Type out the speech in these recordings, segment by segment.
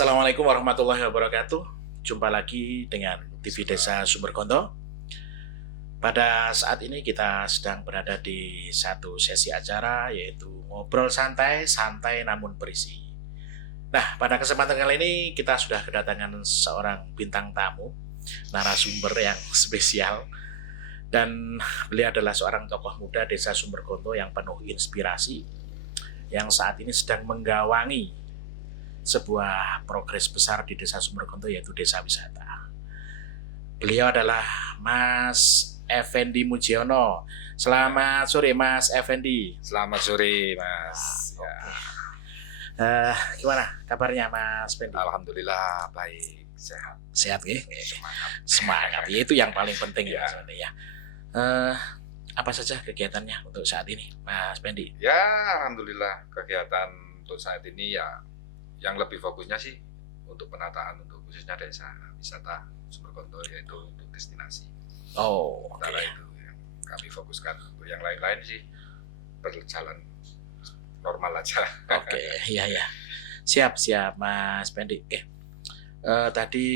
Assalamualaikum warahmatullahi wabarakatuh. Jumpa lagi dengan TV Desa Sumberkonto. Pada saat ini kita sedang berada di satu sesi acara, yaitu ngobrol santai, santai namun berisi. Nah, pada kesempatan kali ini kita sudah kedatangan seorang bintang tamu, narasumber yang spesial. Dan beliau adalah seorang tokoh muda Desa Sumberkonto yang penuh inspirasi, yang saat ini sedang menggawangi sebuah progres besar di Desa Sumberkonto, yaitu desa wisata. Beliau adalah Mas Effendi Mujiono. Selamat sore Mas Effendi. Selamat sore Mas. Ya. Gimana kabarnya Mas Effendi? Alhamdulillah baik, sehat. Sehat ya? Semangat. Semangat, ya, itu yang paling penting Ya. ya sebenarnya ya. Apa saja kegiatannya untuk saat ini Mas Effendi? Ya, alhamdulillah kegiatan untuk saat ini ya yang lebih fokusnya sih untuk penataan untuk khususnya desa wisata Sumberkonto, yaitu untuk destinasi. Oh, Sementara oke. itu yang kami fokuskan. Untuk yang lain-lain sih berjalan normal aja. Oke, iya. Siap Mas Pendi. Tadi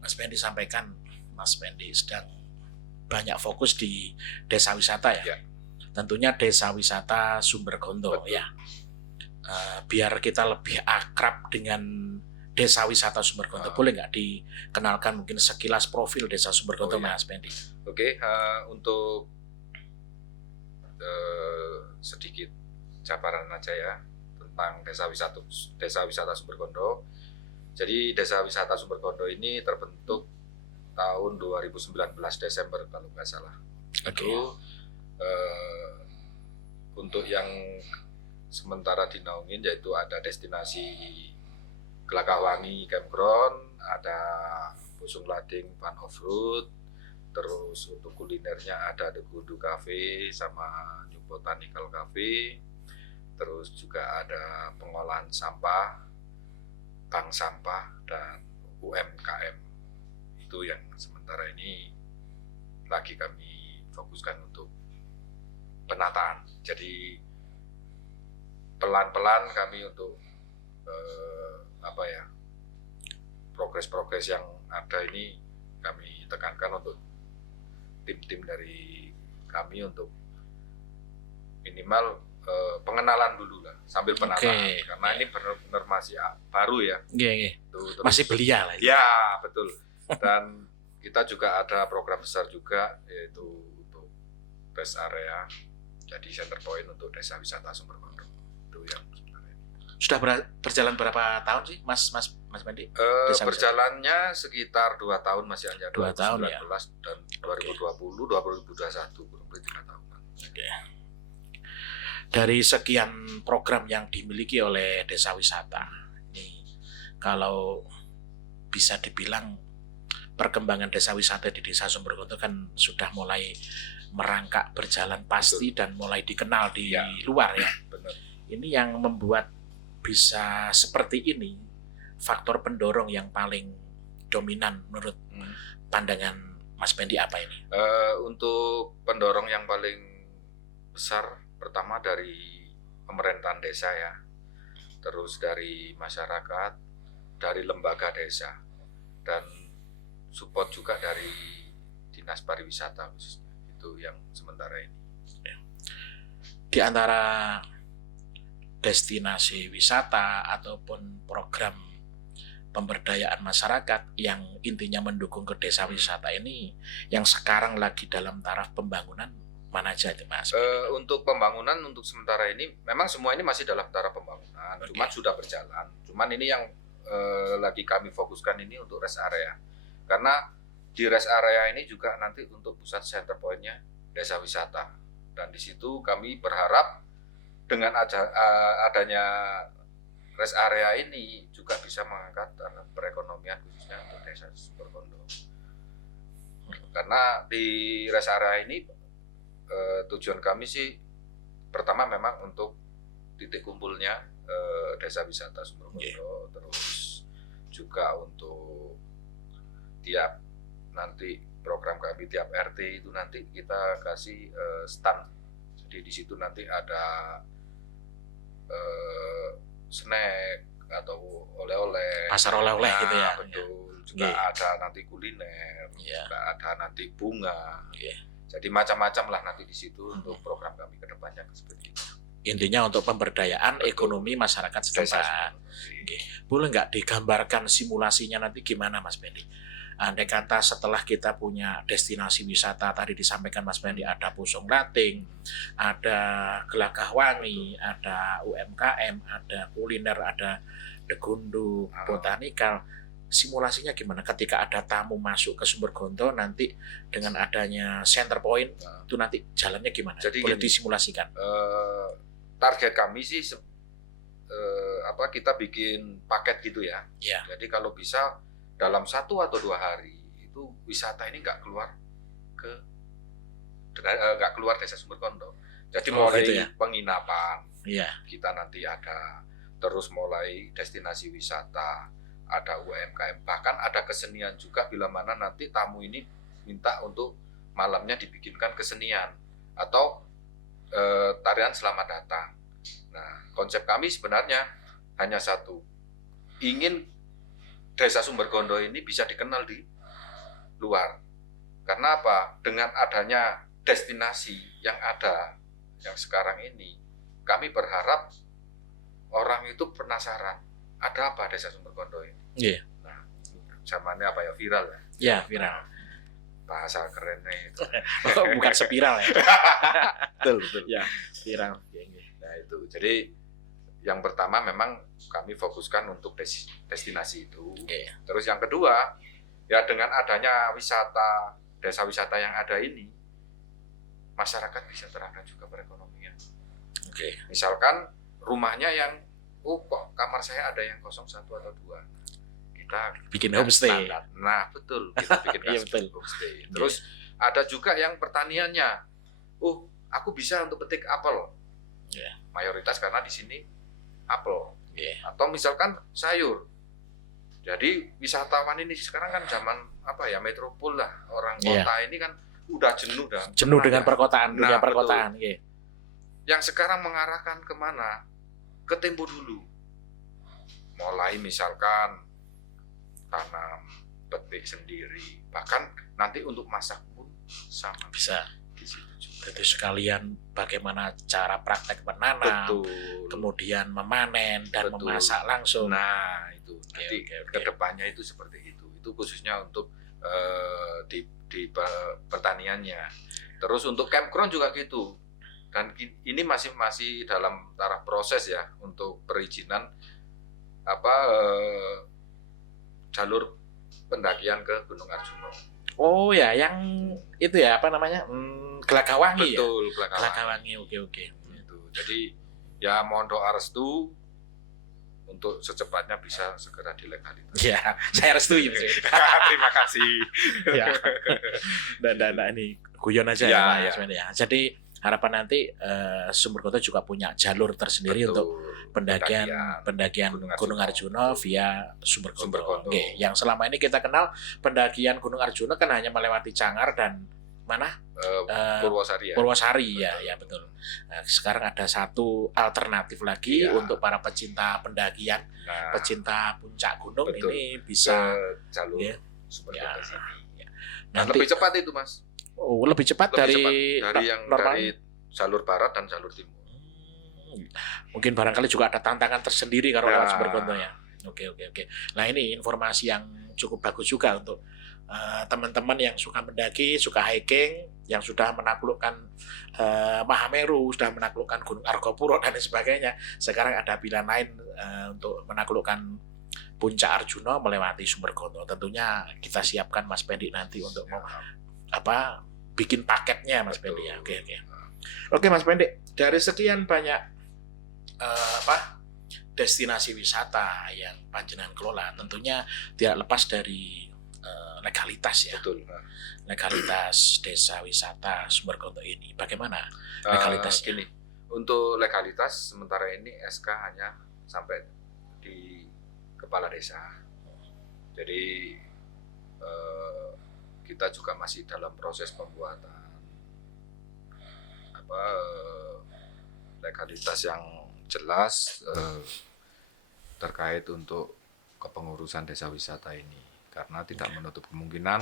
Mas Pendi sampaikan Mas Pendi sedang banyak fokus di desa wisata ya. Ya. Tentunya desa wisata Sumberkonto. Betul. Ya. Biar kita lebih akrab dengan desa wisata Sumberkonto, boleh nggak dikenalkan mungkin sekilas profil desa Sumberkonto, Oh, iya. Mas Pendi? Oke, untuk sedikit jabaran aja ya tentang desa wisata Sumberkonto. Jadi desa wisata Sumberkonto ini terbentuk tahun 2019 Desember kalau nggak salah. Oke. Itu untuk yang sementara dinaungin yaitu ada destinasi Gelagahwangi Campground, ada Pusung Lading Fun Off Road, terus untuk kulinernya ada The Kudu Cafe sama New Botanical Cafe, terus juga ada pengolahan sampah, bank sampah, dan UMKM. Itu yang sementara ini lagi kami fokuskan untuk penataan. Jadi pelan-pelan kami untuk progres-progres yang ada ini kami tekankan untuk tim-tim dari kami untuk minimal pengenalan dulu lah sambil penataan. Oke. Karena ini benar-benar masih baru ya. Iya. Terus, Masih belia lah. ya betul. Dan kita juga ada program besar juga, yaitu untuk rest area, jadi center point untuk desa wisata Sumberkonto. Itu yang sebenarnya. Sudah berjalan berapa tahun sih Mas Pendi? Desa Berjalannya sekitar 2 tahun masih hanya 2 tahun 2019 ya. dan 2020, 2021 kurang lebih 3 tahun. Oke. Dari sekian program yang dimiliki oleh desa wisata ini, kalau bisa dibilang perkembangan desa wisata di desa Sumberkonto kan sudah mulai merangkak berjalan pasti dan mulai dikenal di Ya. luar ya. Benar. Ini yang membuat bisa seperti ini, faktor pendorong yang paling dominan menurut pandangan Mas Pendi apa ini? Untuk pendorong yang paling besar, pertama dari pemerintahan desa ya, terus dari masyarakat, dari lembaga desa, dan support juga dari dinas pariwisata khususnya. Itu yang sementara ini. Di antara destinasi wisata ataupun program pemberdayaan masyarakat yang intinya mendukung ke desa wisata ini, yang sekarang lagi dalam taraf pembangunan, mana aja itu Mas? Untuk pembangunan untuk sementara ini memang semua ini masih dalam taraf pembangunan. Oke. Cuma sudah berjalan. Cuman ini yang lagi kami fokuskan ini untuk rest area. Karena di rest area ini juga nanti untuk pusat center point-nya desa wisata. Dan di situ kami berharap dengan adanya rest area ini juga bisa mengangkat perekonomian khususnya untuk desa Sumberkonto. Karena di rest area ini tujuan kami sih pertama memang untuk titik kumpulnya desa wisata Sumberkonto, terus juga untuk tiap nanti program kami tiap RT itu nanti kita kasih stand. Jadi di situ nanti ada snack, atau oleh-oleh. Pasar oleh-oleh Nah, gitu ya. betul. Juga Iya. ada nanti kuliner, Iya. juga ada nanti bunga. Iya. Jadi macam-macam lah nanti di situ untuk program kami ke depannya seperti itu. Intinya untuk pemberdayaan Betul. ekonomi masyarakat setempat. Oke. Boleh nggak digambarkan simulasinya nanti gimana Mas Bendi? Andai kata setelah kita punya destinasi wisata tadi disampaikan Mas Bendi, ada Pusong Lating, ada Gelagahwangi, ada UMKM, ada kuliner, ada Degundu, botanikal. Simulasinya gimana ketika ada tamu masuk ke Sumbergonto nanti dengan adanya center point itu nanti jalannya gimana? Jadi boleh gini, disimulasikan? Target kami sih kita bikin paket gitu ya. Iya. Jadi kalau bisa dalam 1 atau 2 hari itu wisata ini nggak keluar desa Sumbergonto. Jadi mulai gitu ya? penginapan, Iya. kita nanti ada, terus mulai destinasi wisata, ada UMKM, bahkan ada kesenian juga bila mana nanti tamu ini minta untuk malamnya dibikinkan kesenian atau tarian selamat datang. Nah, konsep kami sebenarnya hanya satu, ingin desa Sumbergonto ini bisa dikenal di luar. Karena apa? Dengan adanya destinasi yang ada yang sekarang ini, kami berharap orang itu penasaran, ada apa desa Sumbergonto ini? Iya. Nah, zamannya apa ya, viral ya? Iya, viral. Bahasa kerennya itu. Bukan spiral ya. Betul. Ya, viral. Nah itu, jadi yang pertama memang kami fokuskan untuk destinasi itu. Oke. Terus yang kedua, ya dengan adanya wisata, desa wisata yang ada ini, masyarakat bisa terangkat juga perekonomian. Oke. Misalkan rumahnya yang, kok kamar saya ada yang kosong 1 atau 2. Kita Bikin homestay. standar. Nah betul, kita bikin Iya, betul. homestay. Terus ada juga yang pertaniannya, aku bisa untuk petik apel. Iya. Mayoritas karena di sini apel. Iya. Atau misalkan sayur. Jadi wisatawan ini sekarang kan zaman metropol lah, orang kota ini kan udah jenuh dengan perkotaan, dunia perkotaan. Betul. Yang sekarang mengarahkan kemana? Ke Tempo dulu. Mulai misalkan tanam, petik sendiri, bahkan nanti untuk masak pun sama. Bisa. Di situ juga. Jadi sekalian bagaimana cara praktek menanam, Betul. kemudian memanen dan Betul. memasak langsung. Nah itu nanti Oke. kedepannya itu seperti itu. Itu khususnya untuk di pertaniannya. Terus untuk campground juga gitu. Dan ini masih dalam taraf proses ya untuk perizinan jalur pendakian ke Gunung Arjuna. Oh ya, yang itu ya apa namanya? Gelagahwangi ya. Betul, Gelagahwangi. Oke. Gitu. Jadi ya mohon doa restu untuk secepatnya bisa segera dilegalisasi. Ya, saya restui. Terima kasih. Ya. Dan ini guyon aja Ya, Mas Mendy ya. Jadi harapan nanti Sumbergonto juga punya jalur tersendiri Betul. untuk pendakian Gunung Arjuna via Sumbergonto. Oke, yang selama ini kita kenal pendakian Gunung Arjuna kan hanya melewati Cangar dan mana? Purwosari ya. Purwosari ya betul. Nah, sekarang ada satu alternatif lagi untuk para pecinta pendakian, pecinta puncak gunung. Betul. Ini bisa ke jalur Sumbergonto sini. Nanti lebih cepat itu Mas. lebih cepat dari jalur barat dan jalur timur. Mungkin barangkali juga ada tantangan tersendiri kalau lewat Sumbergonto ya. Oke. Nah ini informasi yang cukup bagus juga untuk teman-teman yang suka mendaki, suka hiking, yang sudah menaklukkan Mahameru, sudah menaklukkan Gunung Argopuro dan sebagainya. Sekarang ada pilihan lain untuk menaklukkan Puncak Arjuna melewati Sumbergonto. Tentunya kita siapkan Mas Pendi nanti untuk bikin paketnya Mas Pendi ya. Oke Mas Pendi, dari sekian banyak destinasi wisata yang panjenengan kelola, tentunya tidak lepas dari legalitas ya. Betul. Legalitas desa wisata Sumbergonto ini bagaimana legalitasnya? Gini, untuk legalitas sementara ini SK hanya sampai di kepala desa. Jadi kita juga masih dalam proses pembuatan legalitas yang jelas terkait untuk kepengurusan desa wisata ini, karena tidak menutup kemungkinan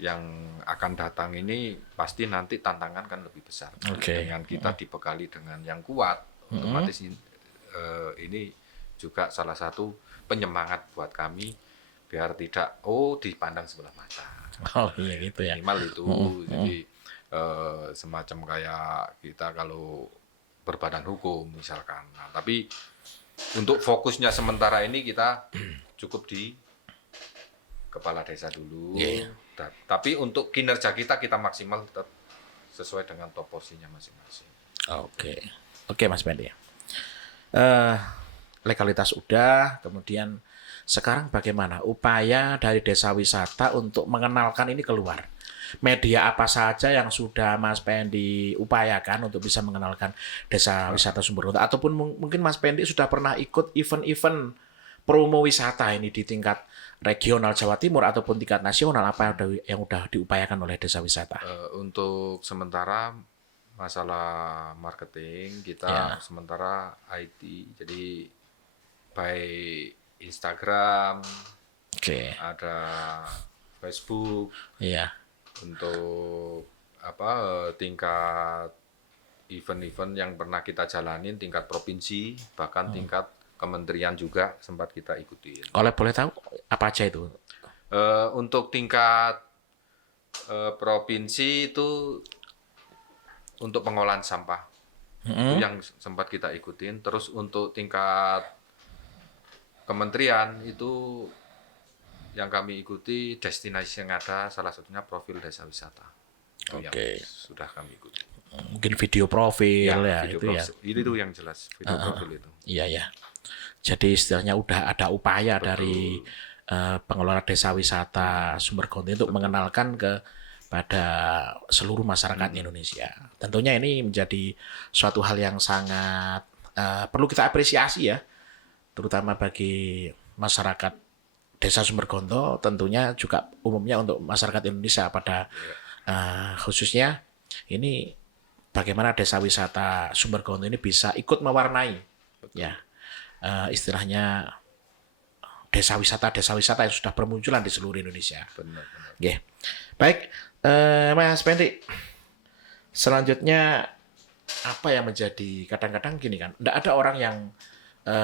yang akan datang ini pasti nanti tantangan kan lebih besar. Dengan kita dibekali dengan yang kuat, otomatis ini juga salah satu penyemangat buat kami biar tidak dipandang sebelah mata. Iya gitu ya. Minimal itu. Jadi semacam kayak kita kalau berbadan hukum misalkan. Nah, tapi untuk fokusnya sementara ini kita cukup di kepala desa dulu. Tapi untuk kinerja kita maksimal tetap sesuai dengan toposinya masing-masing. Oke Mas Pendi. Legalitas udah, kemudian sekarang bagaimana upaya dari desa wisata untuk mengenalkan ini keluar? Media apa saja yang sudah Mas Pendi upayakan untuk bisa mengenalkan desa wisata Sumberkondo? Ataupun mungkin Mas Pendi sudah pernah ikut event-event promo wisata ini di tingkat regional Jawa Timur ataupun tingkat nasional, apa yang sudah diupayakan oleh desa wisata? Untuk sementara masalah marketing kita sementara IT, jadi baik Instagram, ada Facebook, untuk tingkat event-event yang pernah kita jalanin tingkat provinsi, bahkan tingkat kementerian juga sempat kita ikuti. Kalau boleh tahu apa aja itu? Untuk tingkat provinsi itu untuk pengolahan sampah itu yang sempat kita ikutin. Terus untuk tingkat kementerian itu yang kami ikuti destinasi yang ada, salah satunya profil desa wisata. Itu yang sudah kami ikuti. Mungkin video profil video itu profil. Itu yang jelas video profil itu. Iya. Jadi istilahnya udah ada upaya dari pengelola desa wisata Sumberkondo untuk mengenalkan pada seluruh masyarakat Indonesia. Tentunya ini menjadi suatu hal yang sangat perlu kita apresiasi ya, terutama bagi masyarakat desa Sumberkondo, tentunya juga umumnya untuk masyarakat Indonesia pada khususnya ini bagaimana desa wisata Sumberkondo ini bisa ikut mewarnai istilahnya desa wisata yang sudah bermunculan di seluruh Indonesia. Benar. Baik, Mas Pendi. Selanjutnya apa yang menjadi kadang-kadang gini kan, tidak ada orang yang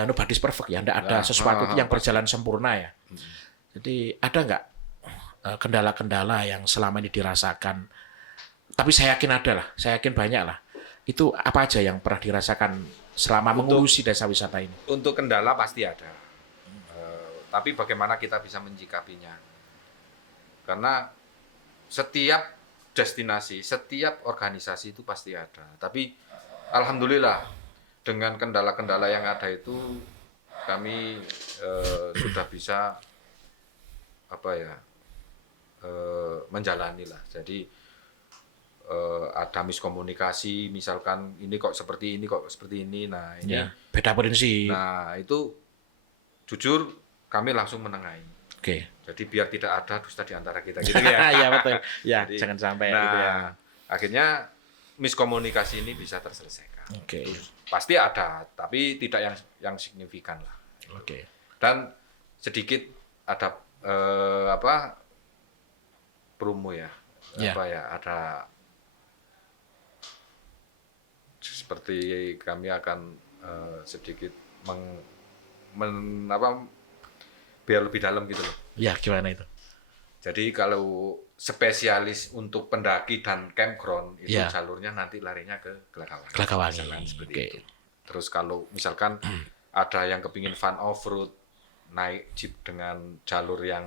nobody's perfect ya, tidak ada sesuatu yang berjalan sempurna ya. Jadi ada nggak kendala-kendala yang selama ini dirasakan? Tapi saya yakin ada lah, saya yakin banyak lah. Itu apa aja yang pernah dirasakan selama mengurusi desa wisata ini? Untuk kendala pasti ada. Tapi bagaimana kita bisa menyikapinya? Karena setiap destinasi, setiap organisasi itu pasti ada. Tapi alhamdulillah dengan kendala-kendala yang ada itu kami sudah bisa menjalani lah. Jadi ada miskomunikasi, misalkan ini kok seperti ini, nah ini beda prinsip. Nah itu jujur kami langsung menengahi. Jadi biar tidak ada dusta di antara kita gitu ya. Iya betul. Ya, jadi, jangan sampai gitu ya. Akhirnya miskomunikasi ini bisa terselesaikan. Pasti ada, tapi tidak yang signifikan lah. Dan sedikit ada promo ya. Ada seperti kami akan sedikit biar lebih dalam gitu loh. Ya, gimana itu? Jadi kalau spesialis untuk pendaki dan campground itu jalurnya nanti larinya ke Gelagawangi. Seperti itu. Terus kalau misalkan ada yang kepingin fun off-road, naik jeep dengan jalur yang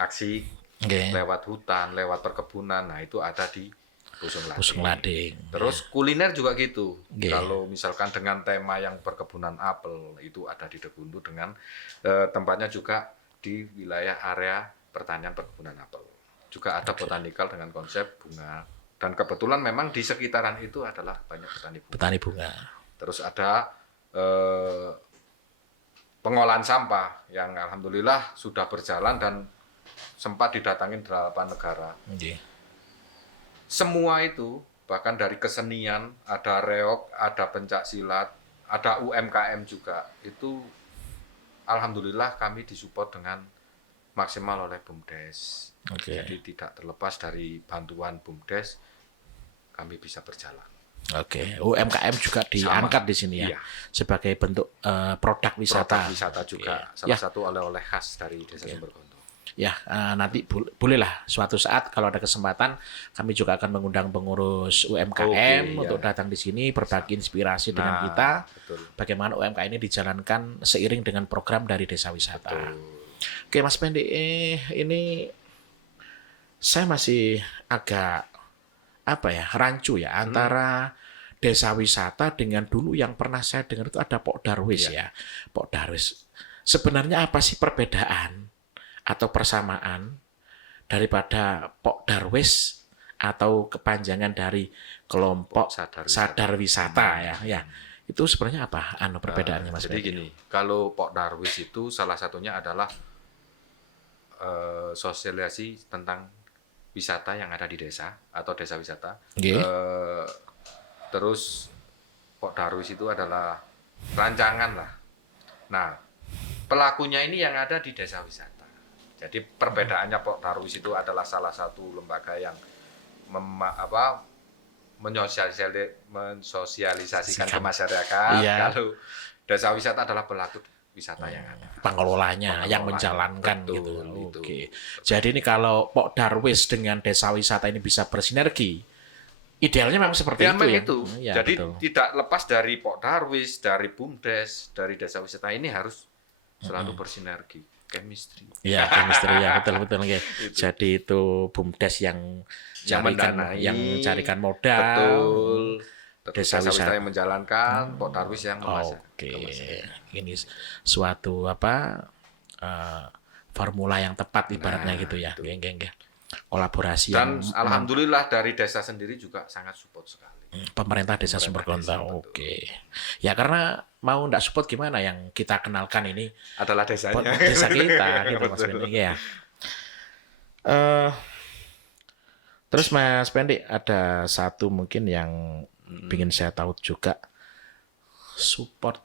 asik, lewat hutan, lewat perkebunan, nah itu ada di Pusung Lading. Terus kuliner juga gitu. Kalau misalkan dengan tema yang perkebunan apel, itu ada di Degundu dengan tempatnya juga di wilayah area pertanian perkebunan apel. Juga ada botanikal dengan konsep bunga. Dan kebetulan memang di sekitaran itu adalah banyak petani bunga. Terus ada pengolahan sampah yang alhamdulillah sudah berjalan dan sempat didatangin 8 negara. Semua itu, bahkan dari kesenian, ada reog, ada pencak silat, ada UMKM juga, itu alhamdulillah kami disupport dengan maksimal oleh BUMDes. Oke. Jadi tidak terlepas dari bantuan BUMDes, kami bisa berjalan. Oke, UMKM juga diangkat di sini ya, Iya. sebagai bentuk produk wisata. Produk wisata juga, Oke. salah Ya. satu oleh-oleh khas dari Desa Sumberkondo. Ya, nanti bolehlah suatu saat kalau ada kesempatan kami juga akan mengundang pengurus UMKM Oke, untuk ya. datang di sini berbagi inspirasi dengan kita Betul. bagaimana UMKM ini dijalankan seiring dengan program dari desa wisata. Betul. Oke, Mas Pendi, ini saya masih agak apa ya, rancu ya antara desa wisata dengan dulu yang pernah saya dengar itu ada Pok Darwis ya. Pok Darwis. Sebenarnya apa sih perbedaan atau persamaan daripada Pok Darwis atau kepanjangan dari kelompok sadar wisata ya? Ya. Itu sebenarnya apa perbedaannya Mas Jadi Pendi? gini, kalau Pok Darwis itu salah satunya adalah sosialisasi tentang wisata yang ada di desa atau desa wisata. Nggih. Terus Pok Darwis itu adalah rancangan lah. Nah, pelakunya ini yang ada di desa wisata. Jadi perbedaannya Pok Darwis itu adalah salah satu lembaga yang mensosialisasikan ke masyarakat. Iya. Kalau desa wisata adalah pelaku wisata yang ada. Pengelolanya yang menjalankan Betul, gitu. itu. Oke. Jadi ini kalau Pok Darwis dengan desa wisata ini bisa bersinergi, idealnya memang seperti Memang itu itu. ya. Ya, Jadi betul. tidak lepas dari Pok Darwis, dari BUMDes, dari desa wisata ini harus selalu bersinergi, chemistry. Ya, chemistry ya, betul oke. Jadi itu BUMDes yang mendanai, yang mencarikan modal. Betul. Terus Desa desa wisata wisata yang menjalankan, Pok Darwis yang Oke. Ini suatu formula yang tepat ibaratnya gitu ya. Geng. Kolaborasi Dan yang alhamdulillah dari desa sendiri juga sangat support sekali. pemerintah desa Sumberkondo. Oke. Ya karena mau ndak support gimana, yang kita kenalkan ini Adalah desanya. desa kita gitu Mas Betul. Pendi ya. Terus Mas Pendi ada satu mungkin yang ingin saya tahu juga, support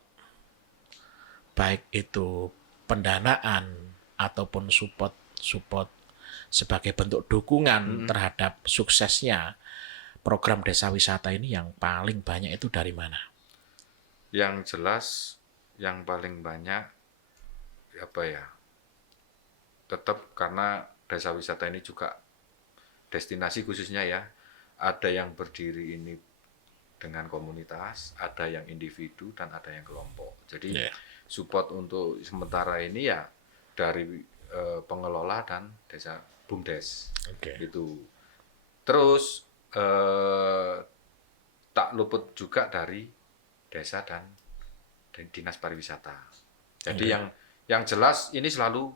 baik itu pendanaan ataupun support sebagai bentuk dukungan terhadap suksesnya program desa wisata ini yang paling banyak itu dari mana? Yang jelas yang paling banyak apa ya? Tetap karena desa wisata ini juga destinasi khususnya ya. Ada yang berdiri ini dengan komunitas, ada yang individu dan ada yang kelompok. Jadi support untuk sementara ini ya dari pengelola dan desa BUMDes. Itu. Terus tak luput juga dari desa dan dinas pariwisata. Jadi yang jelas ini selalu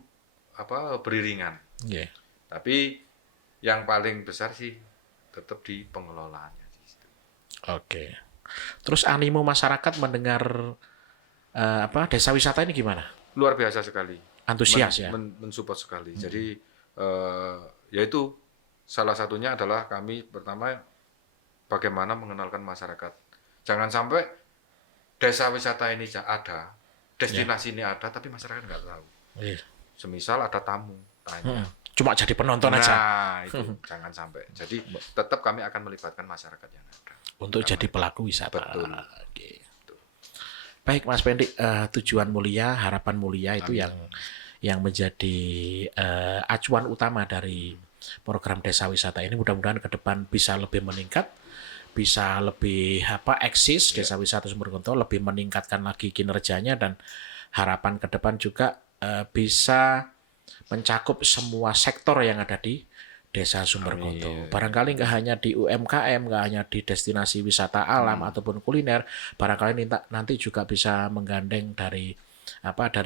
beriringan. Tapi yang paling besar sih tetap di pengelolaannya. Oke. Terus animo masyarakat mendengar desa wisata ini gimana? Luar biasa sekali. Antusias ya. Mensupport sekali. Jadi yaitu salah satunya adalah kami pertama bagaimana mengenalkan masyarakat. Jangan sampai desa wisata ini ada, destinasi ini ada, tapi masyarakat nggak tahu. Semisal ada tamu tanya. Cuma jadi penonton aja. Nah, itu jangan sampai. Jadi tetap kami akan melibatkan masyarakat yang ada. Untuk jadi pelaku wisata. Betul. Oke. Baik Mas Pendi, tujuan mulia, harapan mulia itu yang menjadi acuan utama dari program desa wisata ini. Mudah-mudahan ke depan bisa lebih meningkat, bisa lebih eksis desa wisata Sumberkondo, lebih meningkatkan lagi kinerjanya, dan harapan ke depan juga bisa mencakup semua sektor yang ada di desa Sumberkondo. Barangkali nggak hanya di UMKM, nggak hanya di destinasi wisata alam ataupun kuliner, barangkali nanti juga bisa menggandeng dari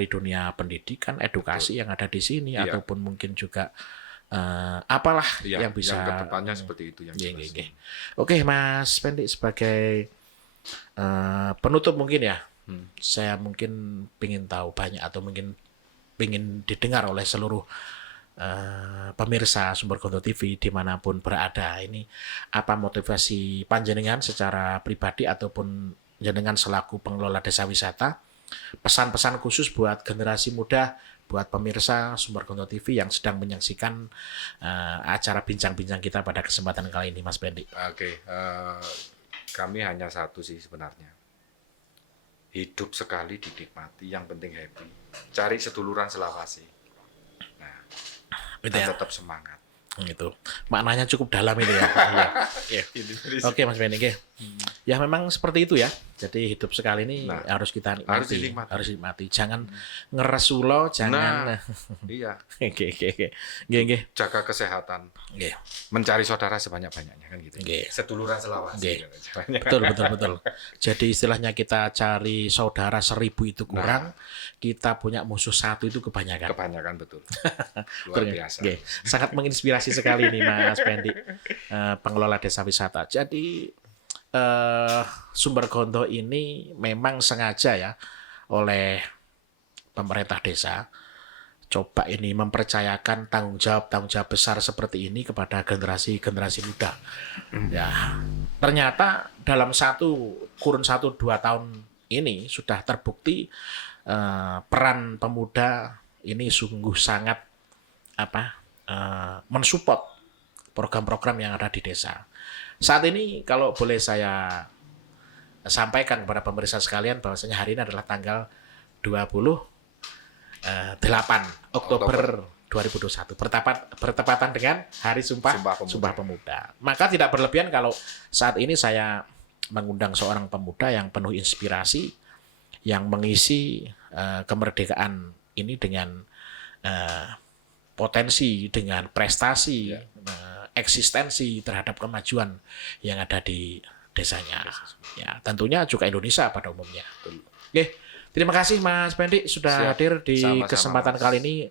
dunia pendidikan, edukasi yang ada di sini, ataupun mungkin juga yang bisa yang kedepannya seperti itu yang jelas. Oke, Mas Pendi, sebagai penutup mungkin ya, saya mungkin ingin tahu banyak atau mungkin ingin didengar oleh seluruh pemirsa Sumberkondo TV dimanapun berada. Ini apa motivasi panjenengan secara pribadi ataupun jenengan selaku pengelola desa wisata pesan-pesan khusus buat generasi muda, buat pemirsa Sumber Konto TV yang sedang menyaksikan acara bincang-bincang kita pada kesempatan kali ini, Mas Pendi? Oke, kami hanya satu sih sebenarnya. Hidup sekali dinikmati, yang penting happy. Cari seduluran selawase. Nah, Gitu dan ya. tetap semangat. Gitu. Maknanya cukup dalam itu ya. Iya. Oke, Mas Benny. Ya memang seperti itu ya. Jadi hidup sekali ini Nah, harus kita nikmati. harus dinikmati. Harus dinikmati. Jangan ngeresulo, jangan. Nah, iya. Oke. Nggih. Jaga kesehatan. Nggih. Mencari saudara sebanyak-banyaknya kan gitu. Nggih. Seduluran selawase. Nggih. kan caranya. Betul. Jadi istilahnya kita cari saudara 1000 itu kurang, kita punya musuh 1 itu kebanyakan. Kebanyakan betul. Luar biasa. Nggih. Sangat menginspirasi sekali nih Mas Pendi, pengelola desa wisata. Jadi Sumber Konto ini memang sengaja ya oleh pemerintah desa coba ini mempercayakan tanggung jawab besar seperti ini kepada generasi muda. Ya, ternyata dalam kurun 1-2 tahun ini sudah terbukti peran pemuda ini sungguh sangat mensupport program-program yang ada di desa. Saat ini kalau boleh saya sampaikan kepada pemirsa sekalian bahwasanya hari ini adalah tanggal 28 Oktober 2021 bertepatan dengan Hari Sumpah Pemuda. Maka tidak berlebihan kalau saat ini saya mengundang seorang pemuda yang penuh inspirasi yang mengisi kemerdekaan ini dengan potensi, dengan prestasi, eksistensi terhadap kemajuan yang ada di desanya. Ya, tentunya juga Indonesia pada umumnya. Oke, terima kasih Mas Pendi sudah hadir di kesempatan kali ini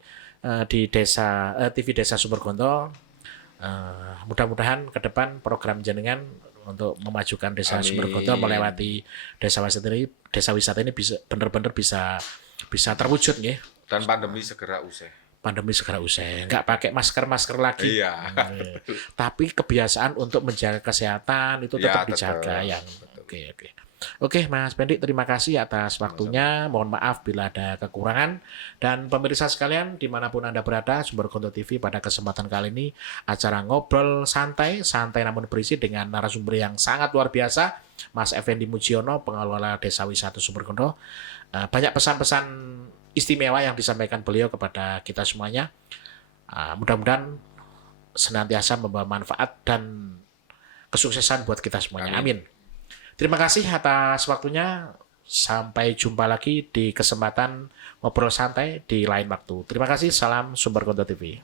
di TV Desa Sumber Konto. Mudah-mudahan ke depan program jenengan untuk memajukan desa Sumber Konto melewati desa wisata ini bisa benar-benar bisa terwujud ya. Dan pandemi segera usai. Nggak pakai masker lagi. Iya. Tapi kebiasaan untuk menjaga kesehatan itu tetap dijaga yang. Oke, Mas Pendi, terima kasih atas waktunya. Mohon maaf bila ada kekurangan. Dan pemirsa sekalian, dimanapun Anda berada, Sumber Konto TV pada kesempatan kali ini acara ngobrol santai namun berisi dengan narasumber yang sangat luar biasa, Mas Effendi Mujiono, pengelola Desa Wisata Sumber Konto. Banyak pesan-pesan istimewa yang disampaikan beliau kepada kita semuanya. Mudah-mudahan senantiasa membawa manfaat dan kesuksesan buat kita semuanya. Amin. Terima kasih atas waktunya. Sampai jumpa lagi di kesempatan ngobrol santai di lain waktu. Terima kasih. Salam Sumber Konto TV.